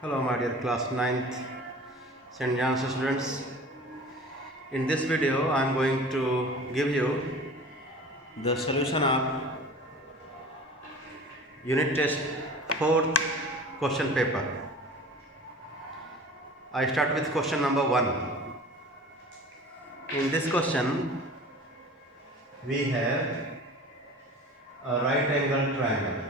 Hello my dear class 9th St. John's students. In this video I am going to give you the solution of unit test 4th question paper. I start with question number 1. In this question we have a right angle triangle.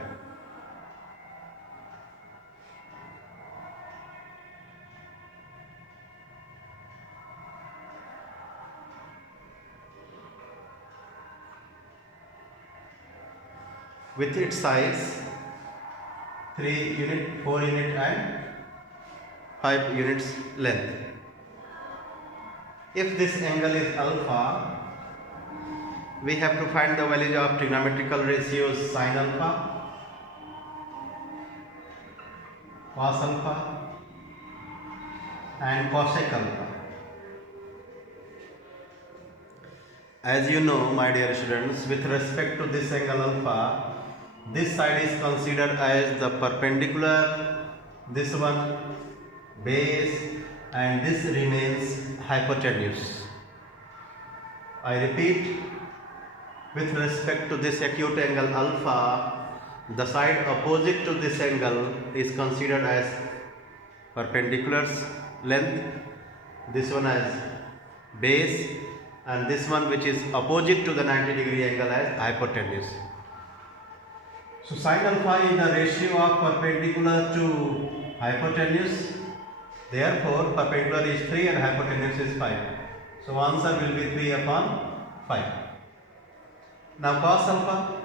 With its size 3 unit, 4 unit and 5 units length. If this angle is alpha, we have to find the values of trigonometrical ratios sin alpha, cos alpha and cosec alpha. As you know, my dear students, with respect to this angle alpha, this side is considered as the perpendicular, this one base, and this remains hypotenuse. I repeat, with respect to this acute angle alpha, the side opposite to this angle is considered as perpendiculars length, this one as base, and this one which is opposite to the 90-degree angle as hypotenuse. So sin alpha is the ratio of perpendicular to hypotenuse. Therefore, perpendicular is 3 and hypotenuse is 5. So answer will be 3 upon 5. Now cos alpha.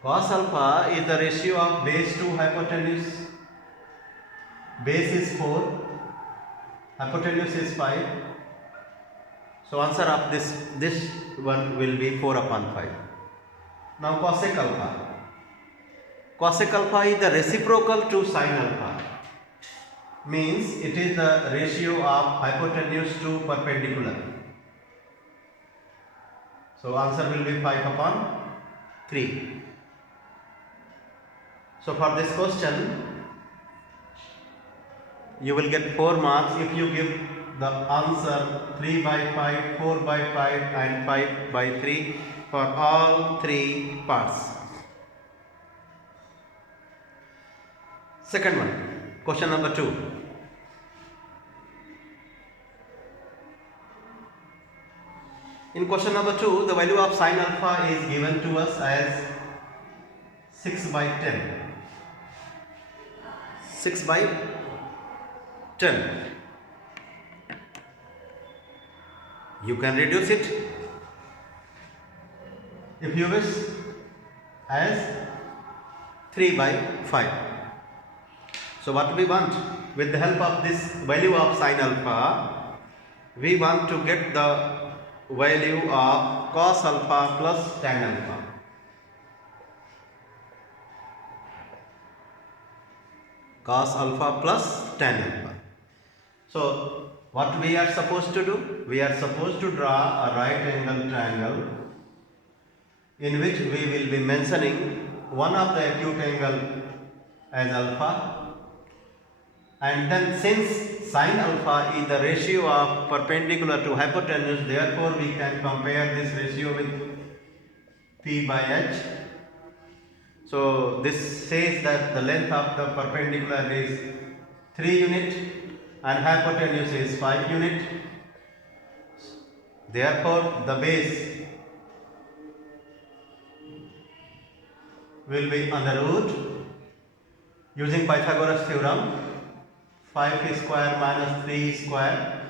Cos alpha is the ratio of base to hypotenuse. Base is 4, hypotenuse is 5. So answer of this one will be 4 upon 5. Now cosec alpha. Cosec alpha is the reciprocal to sin alpha. Means it is the ratio of hypotenuse to perpendicular. So answer will be 5 upon 3. So for this question, you will get 4 marks if you give the answer 3 by 5, 4 by 5 and 5 by 3 for all 3 parts. Second one, question number 2. In question number 2, the value of sin alpha is given to us as 6 by 10. 6 by 10. You can reduce it if you wish as 3 by 5. So what we want, with the help of this value of sin alpha, we want to get the value of cos alpha plus tan alpha. Cos alpha plus tan alpha. So what we are supposed to do? We are supposed to draw a right angle triangle in which we will be mentioning one of the acute angle as alpha, and then since sin alpha is the ratio of perpendicular to hypotenuse, therefore we can compare this ratio with P by H. So this says that the length of the perpendicular is 3 unit and hypotenuse is 5 unit. Therefore the base will be under root using Pythagoras theorem, 5 square minus 3 square,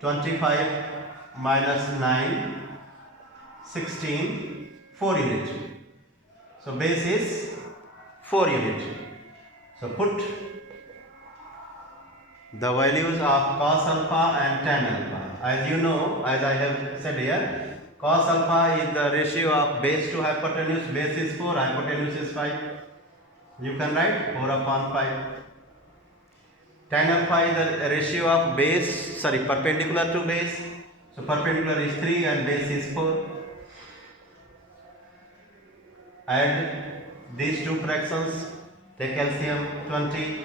25 minus 9, 16, 4 unit. So base is 4 unit. So put the values of cos alpha and tan alpha. As you know, as I have said here, cos alpha is the ratio of base to hypotenuse. Base is 4, hypotenuse is 5. You can write 4 upon 5. Tan alpha is the ratio of perpendicular to base. So perpendicular is 3 and base is 4. Add these two fractions. Take LCM 20,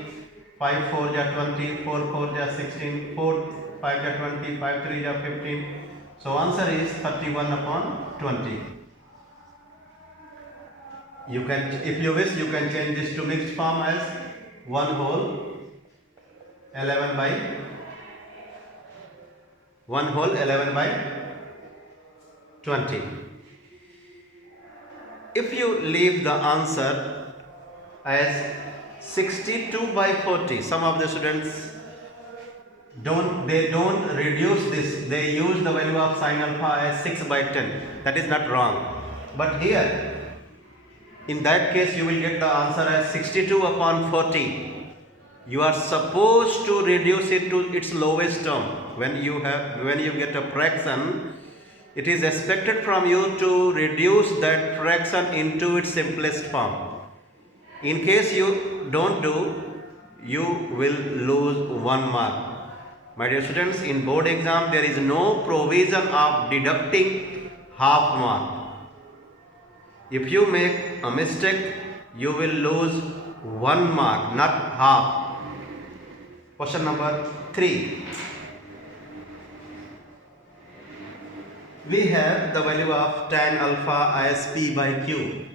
5 4 ja 20, 4 4 ja 16, 4 5 ja 20, 5 3 ja 15. So answer is 31 upon 20. You can, if you wish, you can change this to mixed form as 1 whole 11 by 20. If you leave the answer as 62 by 40, some of the students don't reduce this, they use the value of sin alpha as 6 by 10. That is not wrong, but here in that case you will get the answer as 62 upon 40. You are supposed to reduce it to its lowest term. When you get a fraction, it is expected from you to reduce that fraction into its simplest form. In case you don't do, you will lose 1 mark. My dear students, in board exam there is no provision of deducting half mark. If you make a mistake, you will lose 1 mark, not half. Question number 3. We have the value of tan alpha as P by Q.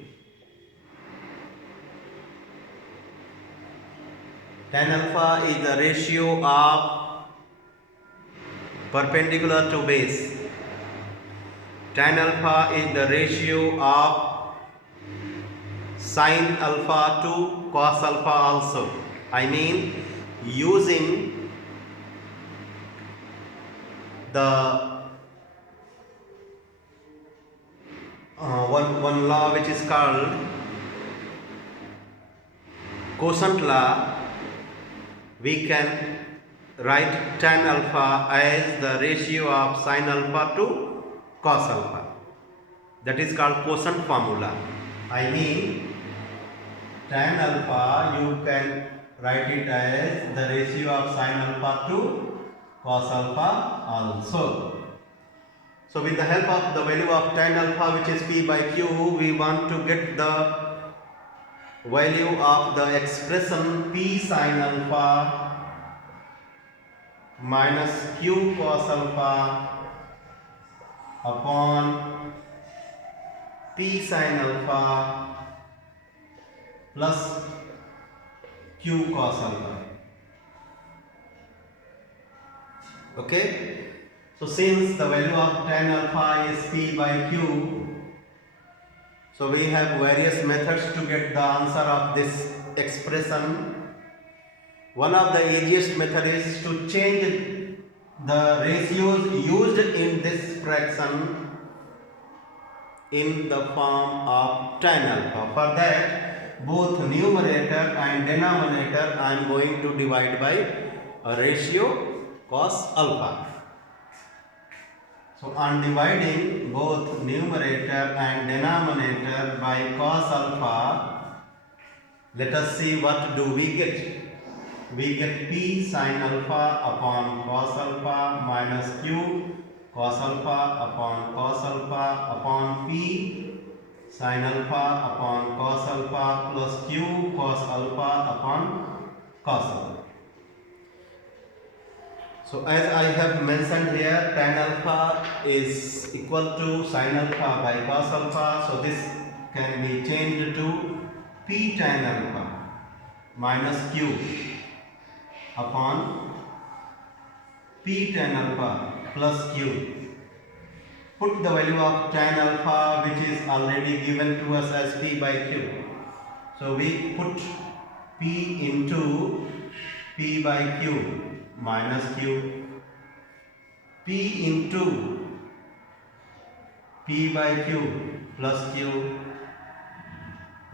Tan alpha is the ratio of perpendicular to base. Tan alpha is the ratio of sin alpha to cos alpha also. I mean, using the one law which is called quotient law, we can write tan alpha as the ratio of sin alpha to cos alpha. That is called quotient formula. I mean, tan alpha you can write it as the ratio of sin alpha to cos alpha also. So with the help of the value of tan alpha, which is P by Q, we want to get the value of the expression P sin alpha minus Q cos alpha upon P sin alpha plus Q cos alpha. Okay. So since the value of tan alpha is P by Q, so we have various methods to get the answer of this expression. One of the easiest method is to change the ratios used in this fraction in the form of tan alpha. For that, both numerator and denominator I am going to divide by a ratio cos alpha. So on dividing both numerator and denominator by cos alpha, let us see what do we get. We get P sin alpha upon cos alpha minus Q cos alpha upon P sin alpha upon cos alpha plus Q cos alpha upon cos alpha. So as I have mentioned here, tan alpha is equal to sin alpha by cos alpha. So this can be changed to P tan alpha minus Q upon P tan alpha plus Q. Put the value of tan alpha, which is already given to us as P by Q. So we put P into P by Q minus Q, P into P by Q plus Q.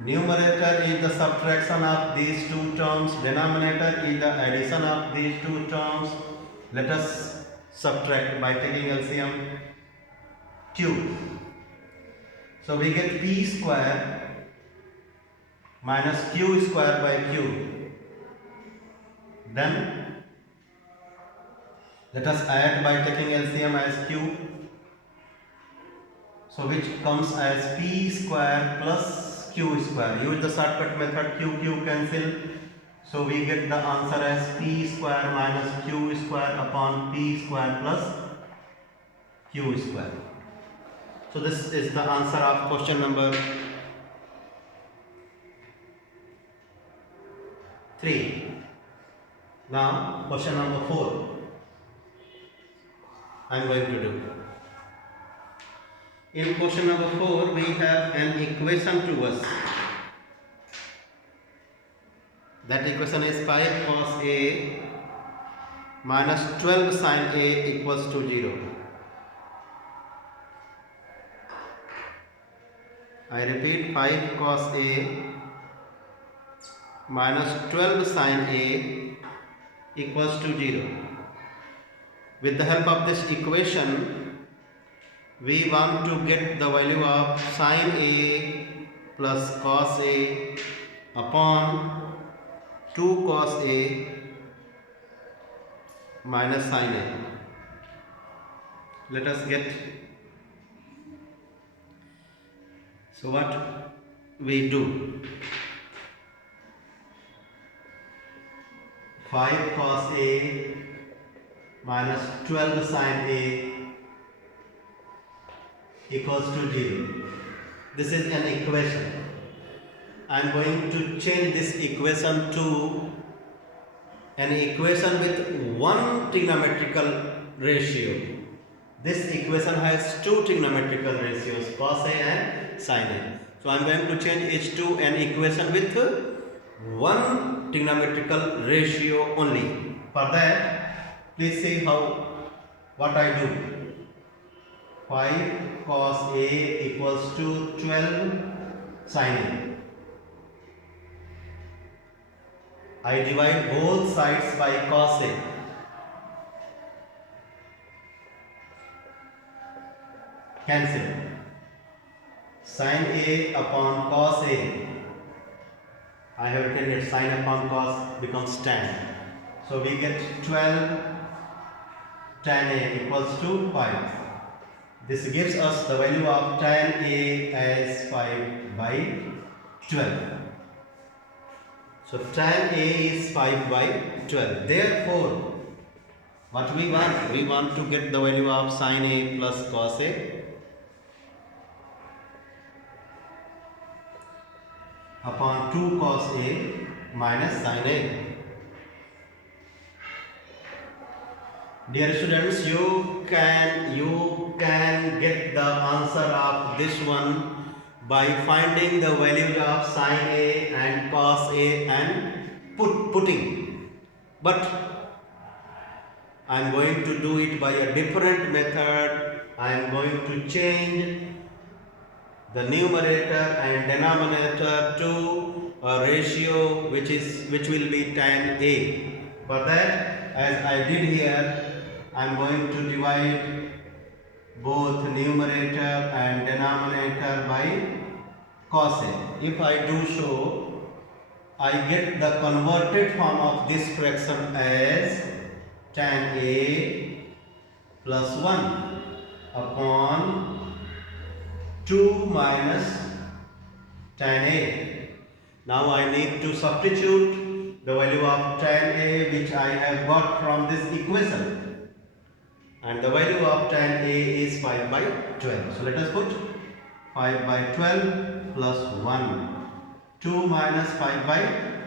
Numerator is the subtraction of these two terms, denominator is the addition of these two terms. Let us subtract by taking LCM. Q. So we get P square minus Q square by Q. Then let us add by taking LCM as Q. So which comes as P square plus q square. Use the shortcut method, q cancel. So we get the answer as p square minus q square upon p square plus q square. So this is the answer of question number 3. Now question number 4 I am going to do. In question number 4 we have an equation to us. That equation is 5 cos A minus 12 sin A equals to 0. I repeat, 5 cos A minus 12 sin A equals to 0. With the help of this equation, we want to get the value of sin A plus cos A upon 2 cos A minus sin A. Let us get. So what we do? 5 cos A minus 12 sin A equals to 0. This is an equation. I am going to change this equation to an equation with one trigonometrical ratio. This equation has two trigonometrical ratios, cos A and sin A. So I am going to change it to an equation with one trigonometrical ratio only. For that, please see what I do. 5 cos A equals to 12 sin A. I divide both sides by cos A. Cancel. Sin A upon cos A. I have written it, sin upon cos becomes tan. So we get 12 tan A equals to 5. This gives us the value of tan A as 5 by 12. So tan A is 5 by 12. Therefore, what we want? We want to get the value of sin A plus cos A upon 2 cos A minus sin A. Dear students, you can get the answer of this one by finding the values of sin A and cos A and putting. But I am going to do it by a different method. I am going to change the numerator and denominator to a ratio which will be tan A. For that, as I did here, I am going to divide both numerator and denominator by cos A. If I do so, I get the converted form of this fraction as tan A plus 1 upon 2 minus tan A. Now I need to substitute the value of tan A which I have got from this equation. And the value of tan A is 5 by 12. So let us put 5 by 12 plus 1. 2 minus 5 by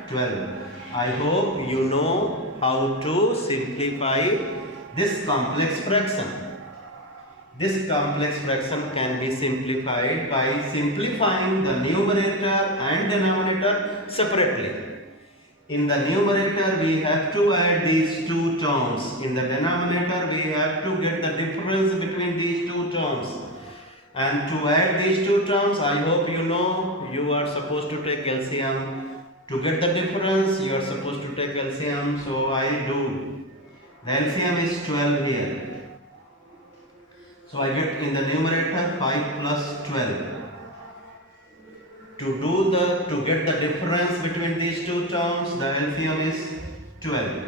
12. I hope you know how to simplify this complex fraction. This complex fraction can be simplified by simplifying the numerator and denominator separately. In the numerator, we have to add these two terms. In the denominator, we have to get the difference between these two terms. And to add these two terms, I hope you know you are supposed to take LCM. To get the difference, you are supposed to take LCM. So I do. The LCM is 12 here. So I get in the numerator 5 plus 12. To get the difference between these two terms, the LCM is 12.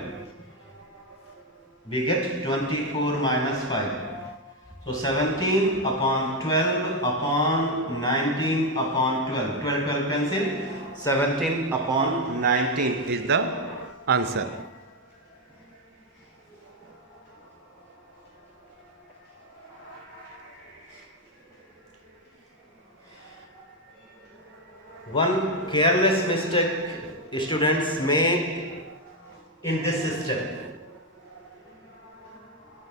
We get 24 minus 5. So 17 upon 12 upon 19 upon 12. 12 cancel. 17 upon 19 is the answer. One careless mistake students make in this system.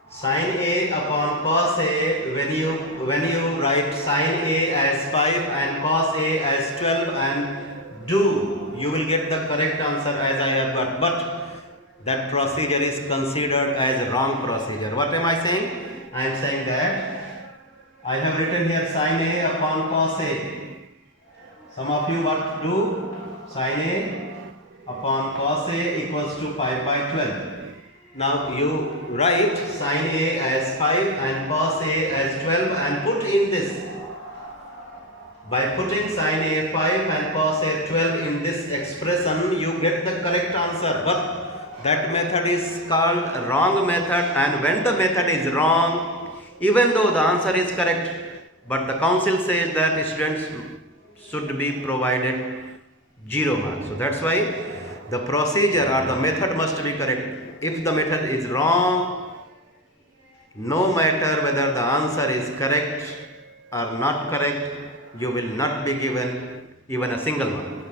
Sin A upon cos A, when you write sin A as 5 and cos A as 12 and do, you will get the correct answer as I have got. But that procedure is considered as wrong procedure. What am I saying? I am saying that I have written here sin A upon cos A. Some of you what do? Sin A upon cos A equals to 5 by 12. Now you write sin A as 5 and cos A as 12 and put in this. By putting sin A 5 and cos A 12 in this expression, you get the correct answer. But that method is called wrong method, and when the method is wrong, even though the answer is correct, but the council says that students should be provided 0 marks. So that's why the procedure or the method must be correct. If the method is wrong, no matter whether the answer is correct or not correct, you will not be given even a single one.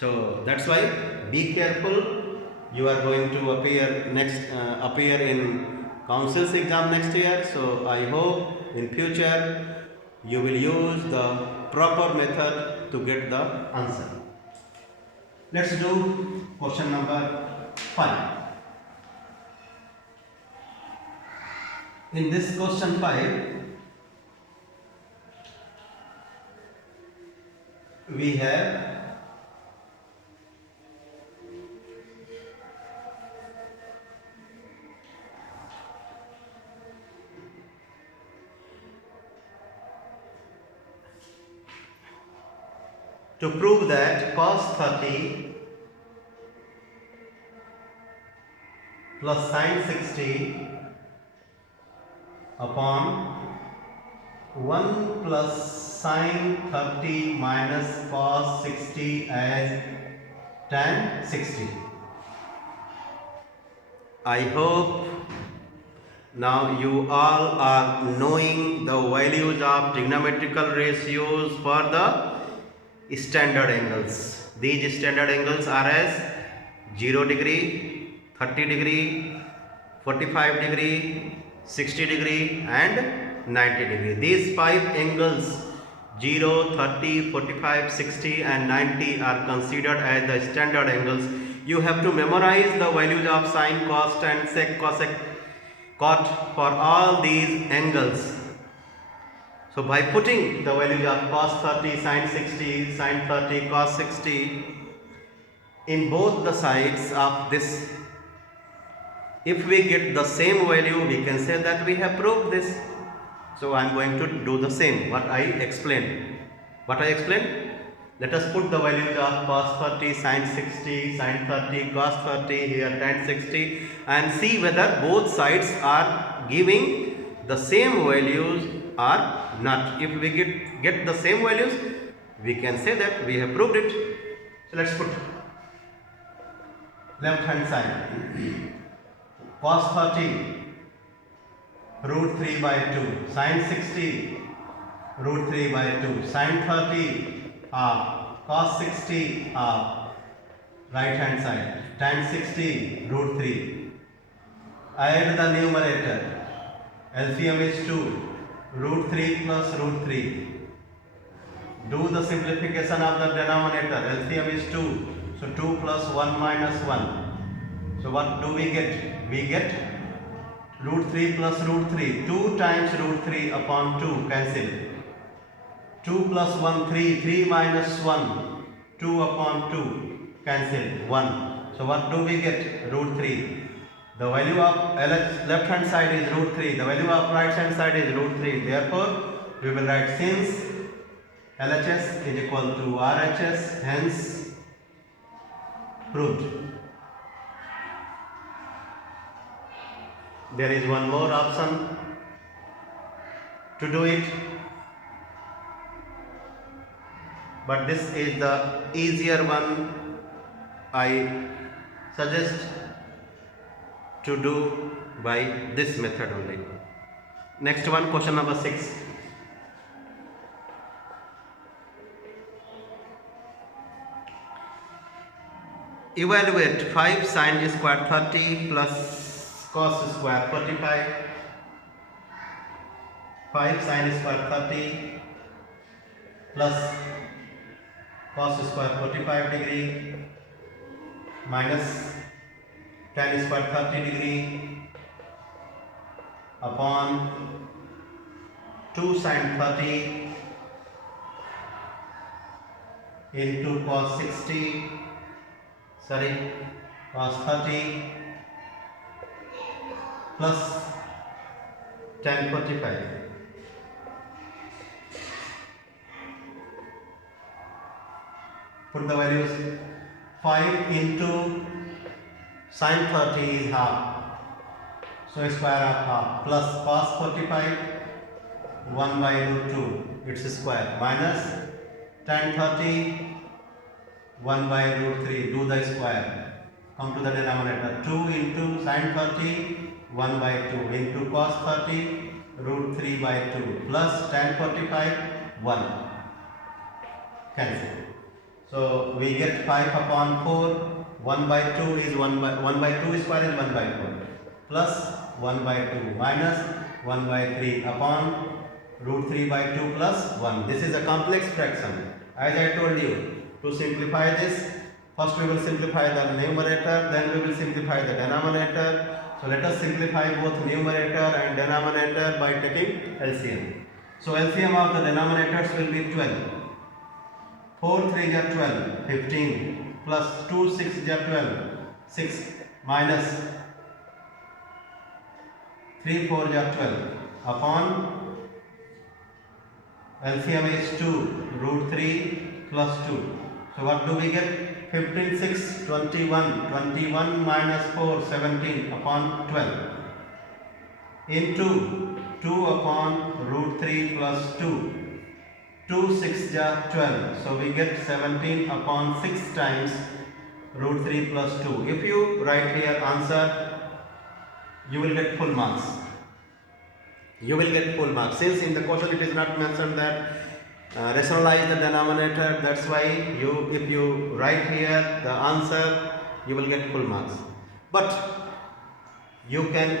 So that's why be careful. You are going to appear in council's exam next year. So I hope in future you will use the proper method to get the answer. Let's do question number 5. In this question 5, we have to prove that cos 30 plus sin 60 upon 1 plus sin 30 minus cos 60 as tan 60. I hope now you all are knowing the values of trigonometrical ratios for the standard angles. These standard angles are as 0 degree, 30 degree, 45 degree, 60 degree and 90 degree. These 5 angles 0, 30, 45, 60 and 90 are considered as the standard angles. You have to memorize the values of sine, cos, tan, sec, cosec, cot for all these angles. So by putting the values of cos 30, sin 60, sin 30, cos 60 in both the sides of this, if we get the same value, we can say that we have proved this. So I am going to do the same what I explained. What I explained? Let us put the values of cos 30, sin 60, sin 30, cos 30, here tan 60 and see whether both sides are giving the same values or not. If we get the same values, we can say that we have proved it. So let's put left hand side. Cos 30 root 3 by 2, sin 60 root 3 by 2, sin 30 half, cos 60 half, right hand side, tan 60 root 3. Add the numerator, LCM is 2, root 3 plus root 3. Do the simplification of the denominator, LCM is 2, so 2 plus 1 minus 1. So what do we get? We get root 3 plus root 3, 2 times root 3 upon 2, cancel. 2 plus 1, 3, 3 minus 1, 2 upon 2, cancel, 1. So what do we get? Root 3. The value of left hand side is root 3, the value of right hand side is root 3. Therefore, we will write since LHS is equal to RHS, hence proved. There is one more option. to do it, but this is the easier one. I suggest to do by this method only. Next one, question number 6. Evaluate 5 sin square 30 plus cos square 45. 5 sin square 30 plus cos square 45 degree minus tan square 30 degree upon 2 sin 30 into cos 30 plus tan 45. Put the values. 5 into sin 30 is half, so square of half, plus cos 45 1 by root 2, its square, minus tan 30 1 by root 3, do the square, come to the denominator. 2 into sin 30 1 by 2 into cos 30 root 3 by 2 plus tan 45 1, cancel. So we get 5 upon 4, 1 by 2 is 1 by 2 square is 1 by 4, plus 1 by 2 minus 1 by 3 upon root 3 by 2 plus 1. This is a complex fraction. As I told you, to simplify this, first we will simplify the numerator, then we will simplify the denominator. So let us simplify both numerator and denominator by taking LCM. So LCM of the denominators will be 12. 4 3 are 12, 15 plus 2 6 are 12, 6 minus 3 4 are 12 upon LCM is 2 root 3 plus 2. So what do we get? 15 6 21, 21 minus 4 17 upon 12 into 2 upon root 3 plus 2. 2 6 are 12, so we get 17 upon 6 times root 3 plus 2. If you write here answer, you will get full marks. You will get full marks. Since in the question it is not mentioned that rationalize the denominator, that's why if you write here the answer, you will get full marks. But you can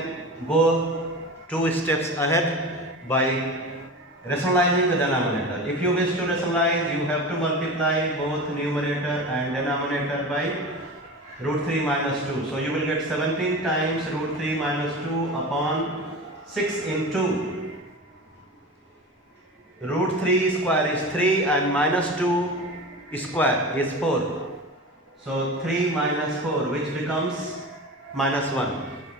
go 2 steps ahead by rationalizing the denominator. If you wish to rationalize, you have to multiply both numerator and denominator by root 3 minus 2. So you will get 17 times root 3 minus 2 upon 6 into root 3 square is 3 and minus 2 square is 4. So 3 minus 4, which becomes minus 1.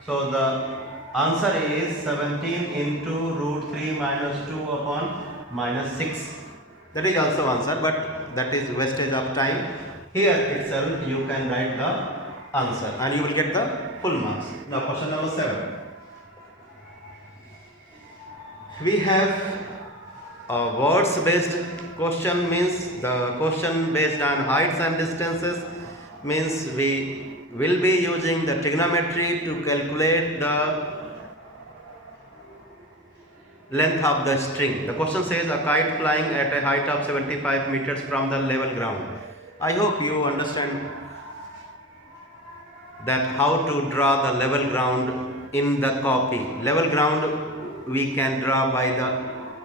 So the answer is 17 into root 3 minus 2 upon minus 6. That is also answer, but that is wastage of time. Here itself you can write the answer and you will get the full marks. Now question number 7. We have a words based question, means the question based on heights and distances, means we will be using the trigonometry to calculate the length of the string. The question says a kite flying at a height of 75 meters from the level ground. I hope you understand that how to draw the level ground in the copy. Level ground we can draw by the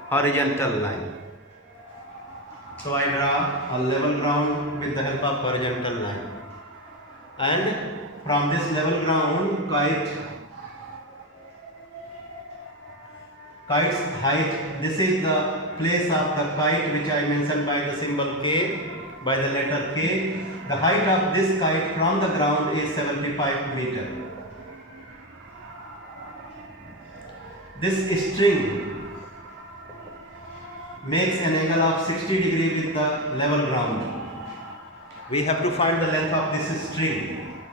horizontal line. So I draw a level ground with the help of horizontal line, and from this level ground kite's height, this is the place of the kite which I mentioned by the symbol K, by the letter K. The height of this kite from the ground is 75 meter. This string makes an angle of 60 degree with the level ground. We have to find the length of this string.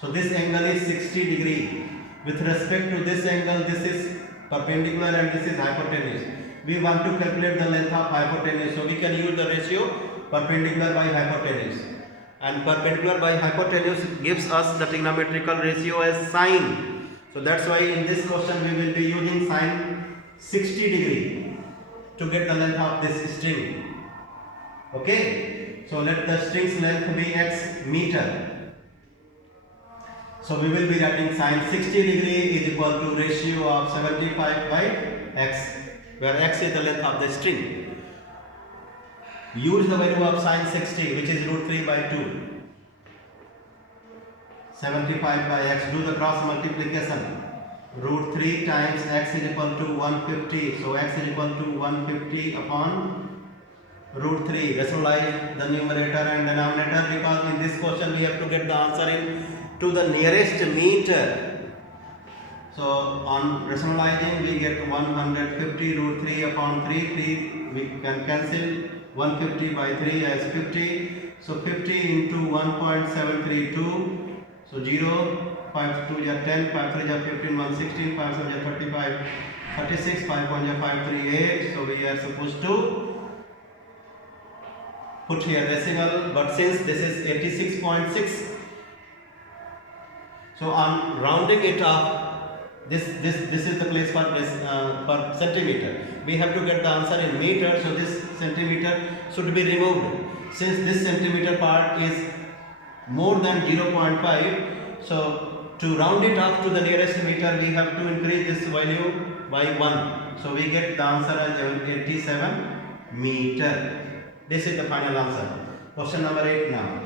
So this angle is 60 degree. With respect to this angle, this is perpendicular and this is hypotenuse. we want to calculate the length of hypotenuse. So we can use the ratio perpendicular by hypotenuse. And perpendicular by hypotenuse gives us the trigonometrical ratio as sine. So that's why in this question we will be using sine 60 degree to get the length of this string. Okay. So let the string's length be x meter. So we will be writing sine 60 degree is equal to ratio of 75 by x, where x is the length of the string. Use the value of sine 60, which is root 3 by 2. 75 by x, do the cross multiplication. Root 3 times x is equal to 150. So x is equal to 150 upon root 3. Rationalize the numerator and denominator, because in this question we have to get the answer in to the nearest meter. So on rationalizing we get 150 root 3 upon 3. We can cancel 150 by 3 as 50. So 50 into 1.732. So 0, 5 2 is 10, 5 3 is 15, 1 16, 5 7 is 35, 36, 5 1 is 5 3 8. So we are supposed to put here decimal, but since this is 86.6, so on rounding it up, this is the place for per centimeter. We have to get the answer in meter, so this centimeter should be removed. Since this centimeter part is more than 0.5, so to round it up to the nearest meter, we have to increase this value by 1. So we get the answer as 87 meter. This is the final answer. Question number 8 now.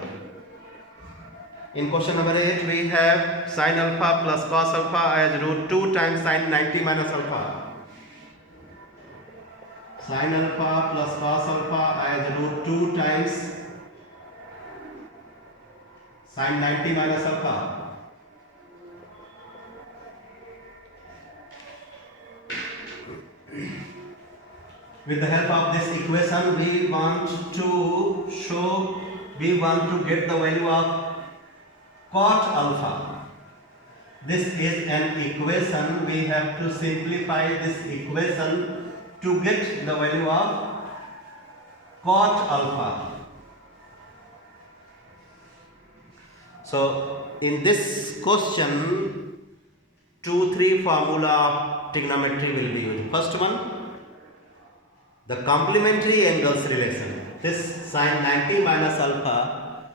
In question number 8, we have sin alpha plus cos alpha as root 2 times sin 90 minus alpha. Sin alpha plus cos alpha as root 2 times sin 90 minus alpha. With the help of this equation, we want to get the value of cot alpha. This is an equation. We have to simplify this equation to get the value of cot alpha. So in this question, 2-3 formula of trigonometry will be used. First one, the complementary angles relation. This sin 90 minus alpha,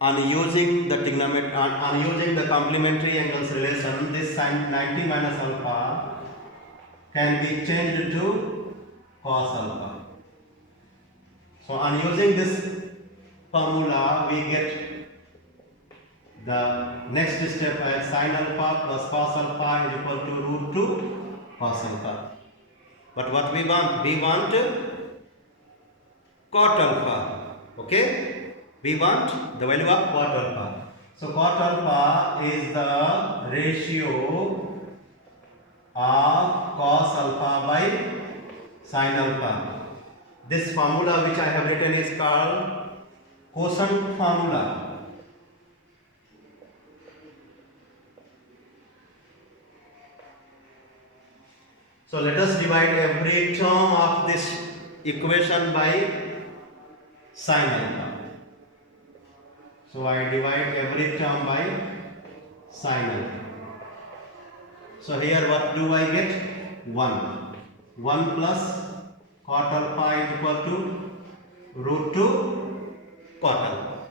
on using the trigonometry, on using the complementary angles relation, this sin 90 minus alpha can be changed to cos alpha. So on using this formula, we get the next step as sin alpha plus cos alpha is equal to root 2 cos alpha. But what we want cot alpha. Okay? We want the value of cot alpha. So cot alpha is the ratio of cos alpha by sin alpha. This formula which I have written is called quotient formula. So let us divide every term of this equation by sin alpha. So I divide every term by sin alpha. So here what do I get? 1. 1 plus cot alpha is equal to root 2 cot alpha.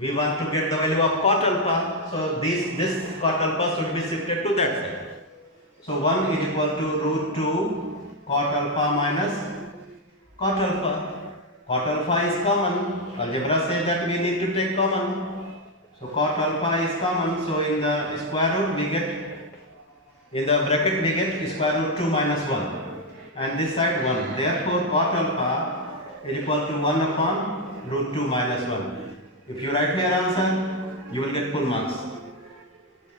We want to get the value of cot alpha. So this cot alpha should be shifted to that side. So 1 is equal to root 2 cot alpha minus cot alpha. Cot alpha is common. Algebra says that we need to take common. So cot alpha is common. So in the square root we get, in the bracket we get square root 2 minus 1. And this side 1. Therefore cot alpha is equal to 1 upon root 2 minus 1. If you write here answer, you will get full marks.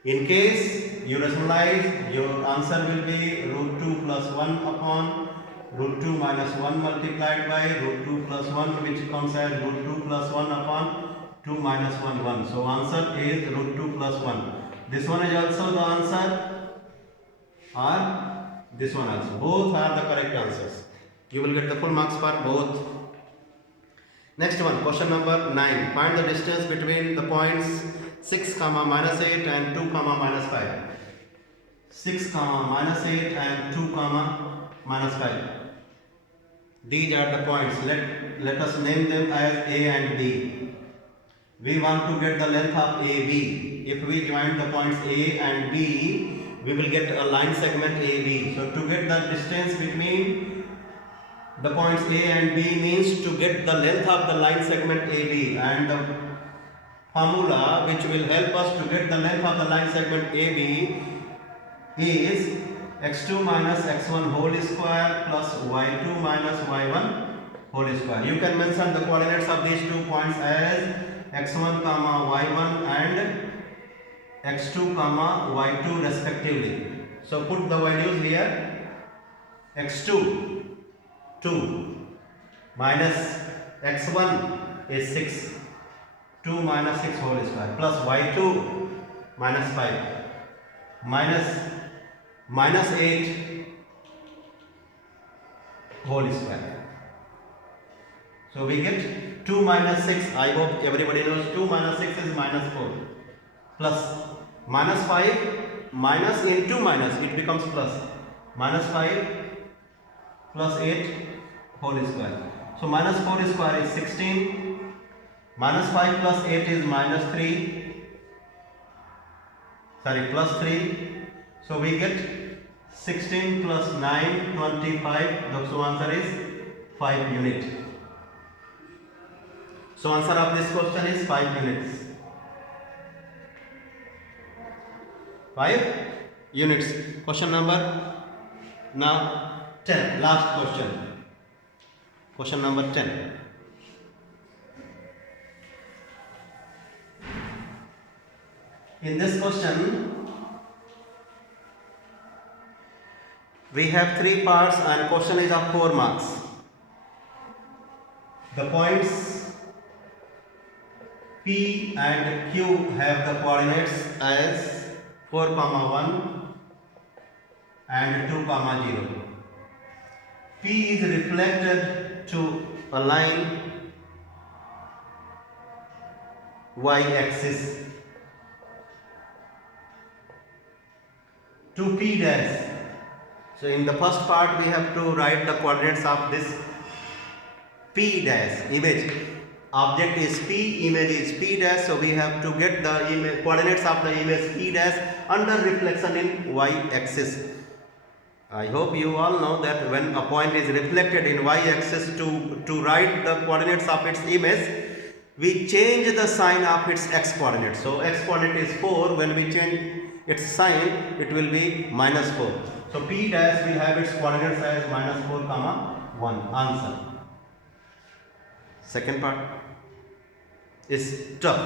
In case you rationalize, your answer will be root 2 plus 1 upon root 2 minus 1 multiplied by root 2 plus 1, which comes as root 2 plus 1 upon 2 minus 1, 1. So answer is root 2 plus 1. This one is also the answer, or this one also. Both are the correct answers. You will get the full marks for both. Next one, question number 9. Find the distance between the points 6, -8 and 2, -5. 6, -8 and 2, -5. These are the points. Let us name them as A and B. We want to get the length of AB. If we join the points A and B, we will get a line segment AB. So to get the distance between the points A and B means to get the length of the line segment AB, and the formula which will help us to get the length of the line segment AB is x2 minus x1 whole square plus y2 minus y1 whole square. You can mention the coordinates of these 2 points as x1 comma y1 and x2 comma y2 respectively. So put the values here. X2 2 minus x1 is 6, 2 minus 6 whole square plus y2 minus 5 minus 8 whole square. So we get 2 minus 6. I hope everybody knows 2 minus 6 is minus 4 plus minus 5 minus into minus, it becomes plus, minus 5 plus 8 whole square. So minus 4 square is 16, minus 5 plus 8 is minus 3, plus 3. So we get 16 plus 9, 25. So answer is 5 units. So answer of this question is 5 units. 5 units. Question number now 10. Last question. Question number 10. In this question, we have 3 parts and question is of 4 marks. The points P and Q have the coordinates as 4, 1 and 2, 0. P is reflected to a line y-axis to P dash. So in the first part we have to write the coordinates of this P dash image. Object is P, image is P dash, so we have to get the coordinates of the image P dash under reflection in y-axis. I hope you all know that when a point is reflected in y-axis, to write the coordinates of its image, we change the sign of its x-coordinate. So x-coordinate is 4, when we change its sign, it will be minus 4. So P dash will have its coordinates as minus 4, 1. Answer. Second part is tough.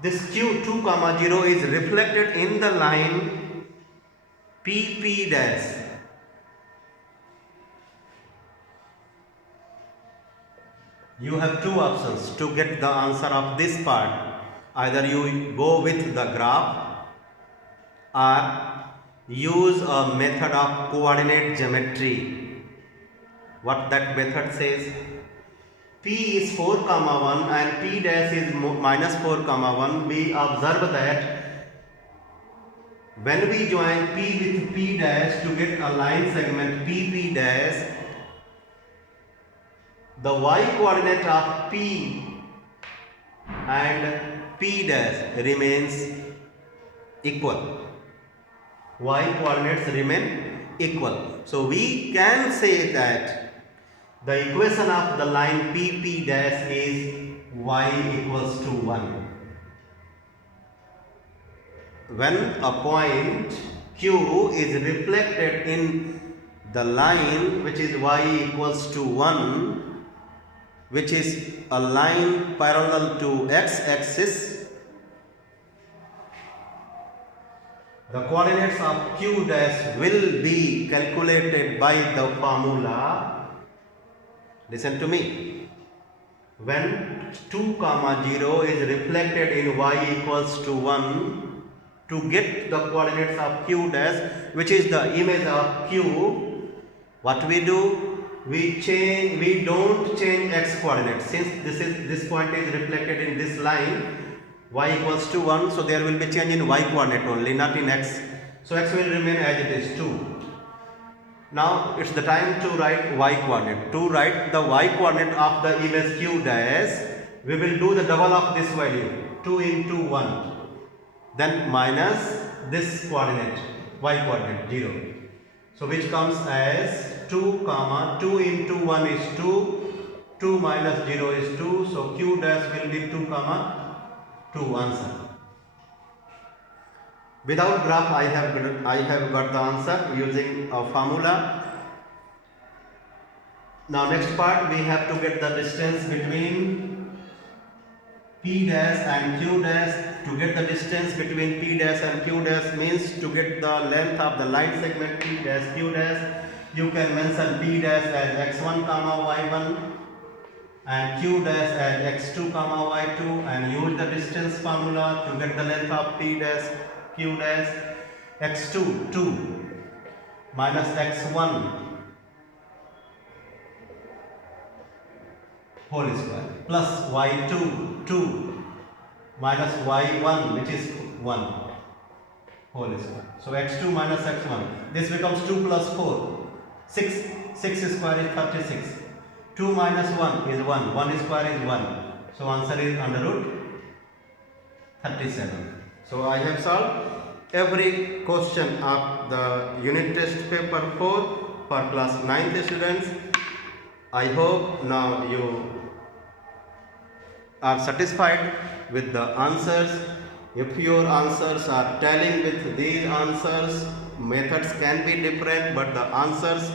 This Q 2, 0 is reflected in the line PP dash. You have 2 options to get the answer of this part. Either you go with the graph or use a method of coordinate geometry. What that method says? P is 4, 1 and P dash is minus 4, 1. We observe that when we join P with P dash to get a line segment PP dash, the y coordinate of P and P dash remains equal. Y coordinates remain equal. So we can say that the equation of the line PP dash is y equals to 1. When a point Q is reflected in the line which is y equals to 1, which is a line parallel to x-axis, the coordinates of Q dash will be calculated by the formula. Listen to me. When 2, 0 is reflected in y equals to 1, To get the coordinates of q dash, which is the image of q, what we do? We don't change x coordinate. Since this point is reflected in this line, y equals to 1, so there will be change in y coordinate only, not in x. So x will remain as it is 2. Now it's the time to write y coordinate. To write the y coordinate of the image q dash, we will do the double of this value, 2 into 1, then minus this coordinate, y coordinate 0. So which comes as 2 comma 2 into 1 is 2, 2 minus 0 is 2, so q dash will be 2 comma 2 answer. Without graph I have got the answer using a formula. Now next part, we have to get the distance between p dash and q dash. To get the distance between p dash and q dash means to get the length of the line segment p dash q dash, you can mention p dash as x1 comma y1 and q dash as x2 comma y2 and use the distance formula to get the length of p dash q dash. X2 2 minus x1 whole square plus y2 2 minus y1, which is 1 whole square. So x2 minus x1, this becomes 2 plus 4, 6 square is 36, 2 minus 1 is 1, 1 square is 1, so answer is under root 37. So I have solved every question of the unit test paper 4 for class 9th students. I hope now you are satisfied with the answers. If your answers are tallying with these answers, methods can be different, but the answers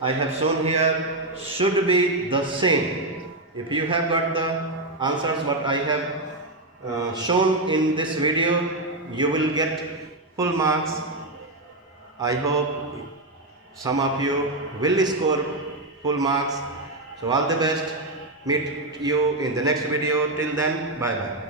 I have shown here should be the same. If you have got the answers what I have shown in this video, you will get full marks. I hope some of you will score full marks. So all the best. Meet you in the next video. Till then, bye bye.